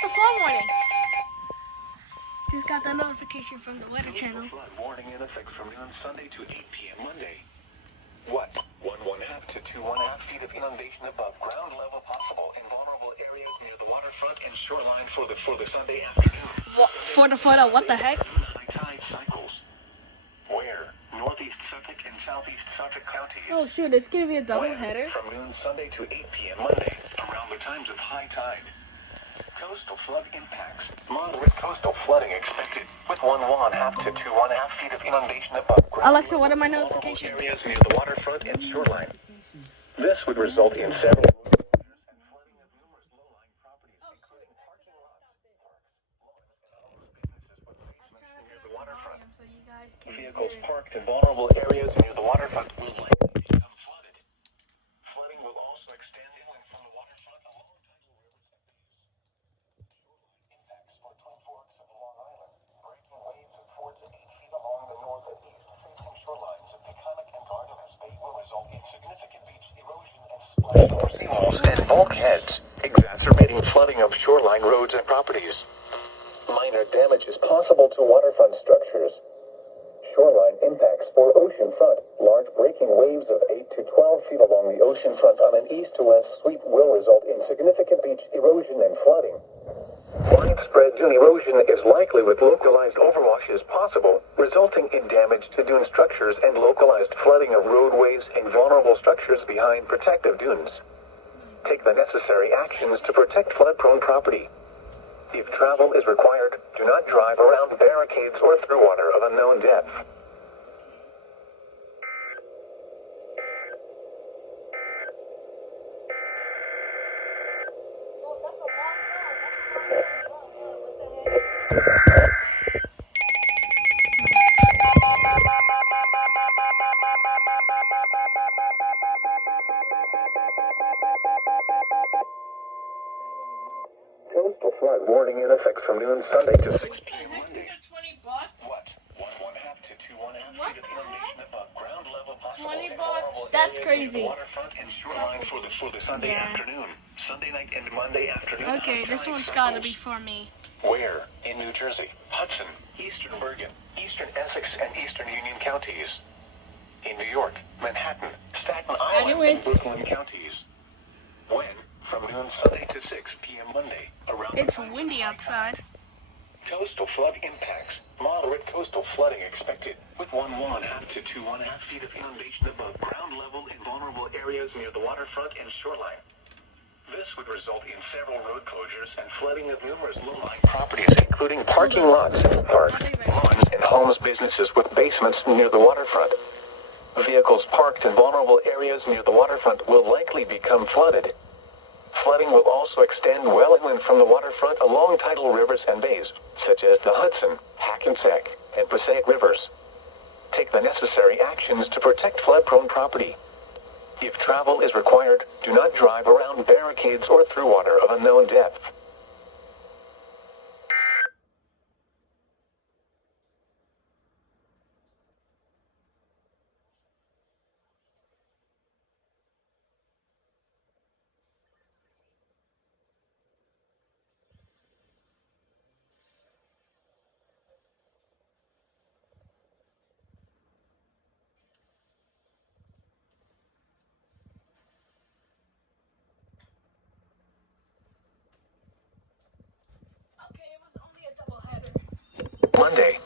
Coastal flood warning. Just got that notification from the Weather Channel. Flood warning in effect from noon Sunday to 8 p.m. Monday. What? 1.5 to 2.5 feet of inundation above ground level possible in vulnerable areas near the waterfront and shoreline for the Sunday afternoon. For the photo, what the heck? High tide cycles. Where? Northeast Suffolk and southeast Suffolk counties. Oh shoot, it's gonna be a double When? header. From noon Sunday to 8 p.m. Monday, around the times of high tide. Coastal flood impacts. Moderate coastal flooding expected, with 1.5 to 2.5 feet of inundation above ground. Alexa, what are my notifications? Areas near the waterfront and shoreline. This would result in several road closures and flooding of numerous low-lying properties, including parking lots, parks, lawns, and other businesses with basements near the waterfront. Vehicles parked in vulnerable areas near the waterfront will likely become flooded. Flooding will also extend inland from the waterfront along tidal rivers and bays. Shoreline impacts for Twin Forks of Long Island. Breaking waves of 4 to 8 feet along the north and east-facing shorelines of Peconic and Artemis Bay will result in significant beach erosion and splashing over seawalls and bulkheads, exacerbating flooding of shoreline roads and properties. Minor damage is possible to waterfront structures. Shoreline impacts for oceanfront. Large breaking waves of 8 to 12 feet along the oceanfront on an east to west sweep will result in significant beach erosion and flooding. Widespread dune erosion is likely with localized overwashes possible, resulting in damage to dune structures and localized flooding of roadways and vulnerable structures behind protective dunes. Take the necessary actions to protect flood-prone property. If travel is required, do not drive around barricades or through water of unknown depth. Coastal flood warning in effect from noon Sunday to 6 p.m. Monday. What? 1.5 to 2.5 feet of inundation above ground level possible in vulnerable That's areas crazy. near the waterfront and shoreline for the Sunday afternoon, Sunday night and Monday afternoon. Okay, this one's gotta be for me. Where? In New Jersey, Hudson, Eastern Bergen, Eastern Essex, and Eastern Union counties. In New York, Manhattan, Staten Island, and Brooklyn counties. When? From noon Sunday to 6 p.m. Monday. Around It's windy outside. coastal flood impacts. Moderate coastal flooding expected, with 1.5 to 2.5 feet of inundation above ground level in vulnerable areas near the waterfront and shoreline. This would result in several road closures and flooding of numerous low-lying properties, including parking lots, parks, lawns, and homes, businesses with basements near the waterfront. Vehicles parked in vulnerable areas near the waterfront will likely become flooded. Flooding will also extend well inland from the waterfront along tidal rivers and bays, such as the Hudson, Hackensack, and Passaic rivers. Take the necessary actions to protect flood-prone property. If travel is required, do not drive around barricades or through water of unknown depth. Okay, it was only a double header. Monday,